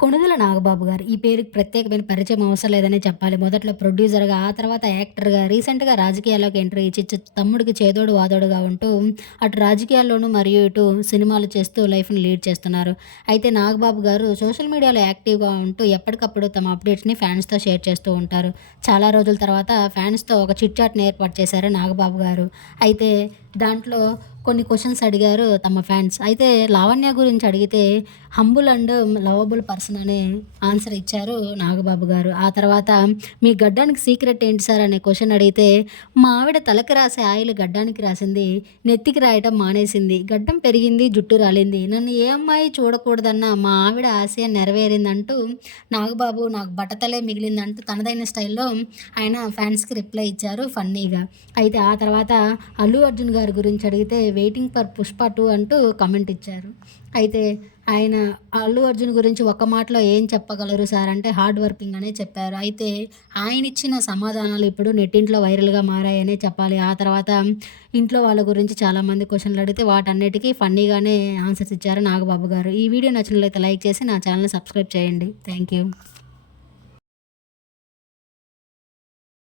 కొణుదల నాగబాబు గారు. ఈ పేరుకి ప్రత్యేకమైన పరిచయం అవసరం లేదనే చెప్పాలి. మొదట్లో ప్రొడ్యూసర్‌గా, ఆ తర్వాత యాక్టర్‌గా, రీసెంట్‌గా రాజకీయాల్లోకి ఎంట్రీ ఇచ్చి తమ్ముడికి చేదోడు వాదోడుగా ఉంటూ అటు రాజకీయాల్లోనూ మరియు ఇటు సినిమాలు చేస్తూ లైఫ్‌ని లీడ్ చేస్తున్నారు. అయితే నాగబాబు గారు సోషల్ మీడియాలో యాక్టివ్‌గా ఉంటూ ఎప్పటికప్పుడు తమ అప్డేట్స్‌ని ఫ్యాన్స్‌తో షేర్ చేస్తూ ఉంటారు. చాలా రోజుల తర్వాత ఫ్యాన్స్‌తో ఒక చిట్ చాట్‌ని ఏర్పాటు చేశారు నాగబాబు గారు. అయితే దాంట్లో కొన్ని క్వశ్చన్స్ అడిగారు తమ ఫ్యాన్స్. అయితే లావణ్య గురించి అడిగితే హంబుల్ అండ్ లవబుల్ పర్సన్ అని ఆన్సర్ ఇచ్చారు నాగబాబు గారు. ఆ తర్వాత మీ గడ్డానికి సీక్రెట్ ఏంటి సార్ అనే క్వశ్చన్ అడిగితే మా ఆవిడ తలకి రాసే ఆయిల్ గడ్డానికి రాసింది. నెత్తికి రాయటం మానేసింది. గడ్డం పెరిగింది, జుట్టు రాలింది. నన్ను ఏ అమ్మాయి చూడకూడదన్న మా ఆవిడ ఆశయం నెరవేరిందంటూ నాగబాబు నాకు బట్టతలే మిగిలిందంటూ తనదైన స్టైల్‌లో ఆయన ఫ్యాన్స్‌కి రిప్లై ఇచ్చారు ఫన్నీగా. అయితే ఆ తర్వాత అల్లు అర్జున్ గారు గారి గురించి అడిగితే వెయిటింగ్ ఫర్ 'పుష్ప టూ అంటూ కమెంట్ ఇచ్చారు. అయితే ఆయన అల్లు అర్జున్ గురించి ఒక్క మాటలో ఏం చెప్పగలరు సార్ అంటే హార్డ్ వర్కింగ్ అనే చెప్పారు. అయితే ఆయన ఇచ్చిన సమాధానాలు ఇప్పుడు నెట్టింట్లో వైరల్‌గా మారాయనే చెప్పాలి. ఆ తర్వాత ఇంట్లో వాళ్ళ గురించి చాలామంది క్వశ్చన్లు అడిగితే వాటన్నిటికీ ఫన్నీగానే ఆన్సర్స్ ఇచ్చారు నాగబాబు గారు. ఈ వీడియో నచ్చినట్లయితే లైక్ చేసి నా ఛానెల్‌ని సబ్స్క్రైబ్ చేయండి. Thank you.